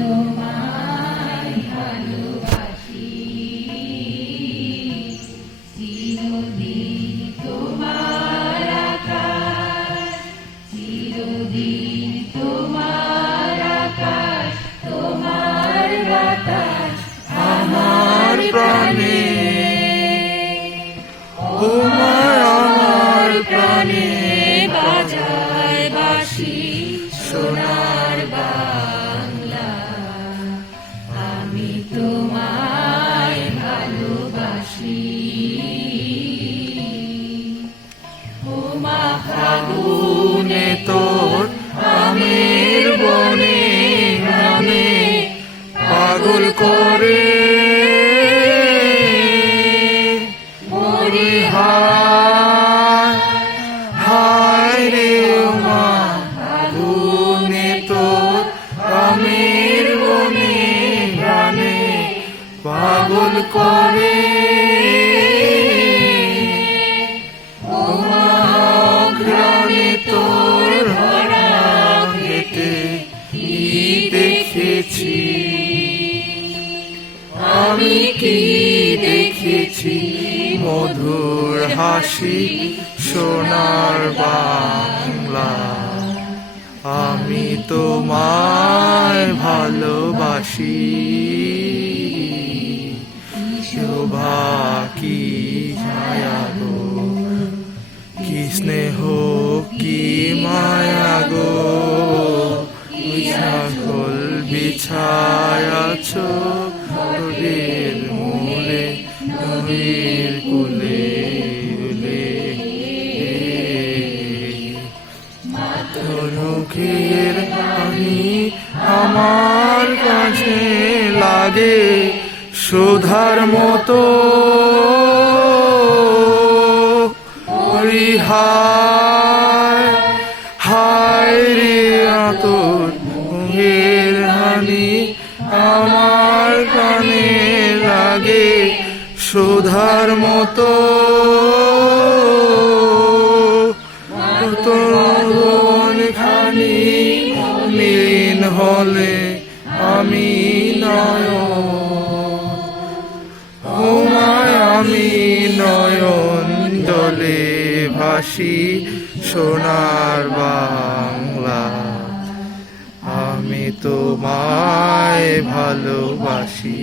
তোমায় ভালোবাসি, চিরদিন তোমার আকাশ, চিরদিন তোমার আকাশ, তোমার বাতাস আমার প্রাণে, তোমায় আমার প্রাণে বাজায় বাঁশি সোনার বাংলা। আমি তোমায় ভালোবাসি। ওমা ফাগুনে তোর আমের বনে গ্রামে পাগল করে মরি হায় হায় রে ওমা ফাগুনে তোর আমের বনে গ্রামে পাগল করে গ্রামে তোর ভরা ঘেটে কি দেখেছি, আমি কি দেখেছি মধুর হাসি সোনার বাংলা। আমি তোমায় ভালোবাসি, শোভা কি ছায়া গো, কি স্নেহ কি মায়া গো, ছাগল বিছায়াছ নদীর মূলে নদীর কূলে মুখের পানি আমার কাছে লাগে সুধার মতো। হায় হায় রে আতর মুখের হানি আমার কানে লাগে সুধার মতো। খানি মিলিন হলে আমি নয়ন, তোমায় আমি নয়ন দলে ভাসি সোনার বাংলা। আমি তোমায় ভালোবাসি।